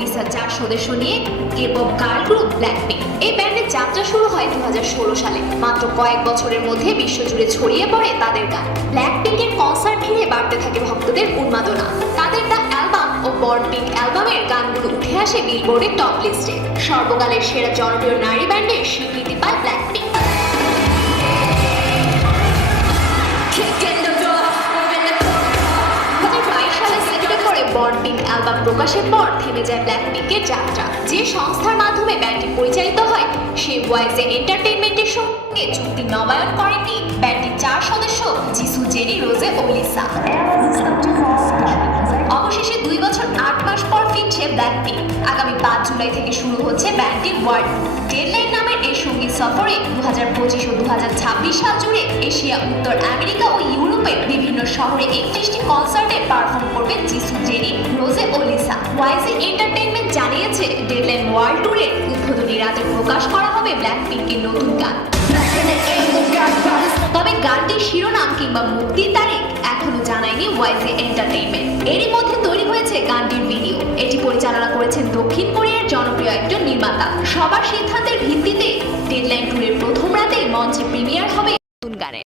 Lisa 4 সদস্য নিয়ে K-pop girl group Blackpink. এই ব্যান্ডের যাত্রা শুরু হয় 2016 সালে। মাত্র কয়েক বছরের মধ্যে বিশ্বজুড়ে ছড়িয়ে পড়ে তাদের গান। ব্ল্যাকপিঙ্কের কনসার্ট ঘিরে বাড়তে থাকে ভক্তদের উন্মাদনা। তাদের দ্য অ্যালবাম ও বর্ন পিঙ্ক অ্যালবামের গানগুলো উঠে আসে বিলবোর্ডের টপ লিস্টে। সর্বকালের সেরা জনপ্রিয় নারী ব্যান্ডের স্বীকৃতি পায় ব্ল্যাকপিঙ্ক। বর্ন পিঙ্ক অ্যালবাম প্রকাশের পর থেমে যায় ব্ল্যাকপিঙ্কের যাত্রা। যে সংস্থার মাধ্যমে ব্যান্ডটি পরিচালিত হয় সে ওয়াইজে এন্টারটেইনমেন্টের সঙ্গে চুক্তি নবায়ন করেননি ব্যান্ডটির 4 সদস্য জিসু, জেনি, রোজে ও লিসা। অবশেষে 2 বছর 8 মাস পর ফিরছে ব্ল্যাকপিঙ্ক। আগামী 5 জুলাই থেকে শুরু হচ্ছে ব্যান্ডটির ওয়ার্ল্ড ডেডলাইন নামের এই সঙ্গীত সফরে 2025 ও 2026 সাল জুড়ে এশিয়া, উত্তর আমেরিকা ও ইউরোপের বিভিন্ন শহরে 31টি কনসার্টে পারফর্ম করবেন জিসু, জেনি, রোজে ও লিসা। ওয়াইজি এন্টারটেইনমেন্ট জানিয়েছে ডেডলাইন ওয়ার্ল্ড ট্যুরের উদ্বোধনী রাতে প্রকাশ করা হবে ব্ল্যাকপিঙ্কের নতুন গান। তবে গানটির শিরোনাম কিংবা মুক্তির তারিখ এখনো জানায়নি ওয়াইজি এন্টারটেইনমেন্ট। এরই মধ্যে তৈরি হয়েছে গানটির ভিডিও। এটি পরিচালনা করেছেন দক্ষিণ কোরিয়ার জনপ্রিয় একজন নির্মাতা। সবার সিদ্ধান্তের ভিত্তিতে ডেডলাইন ট্যুরের প্রথম রাতেই মঞ্চে প্রিমিয়ার হবে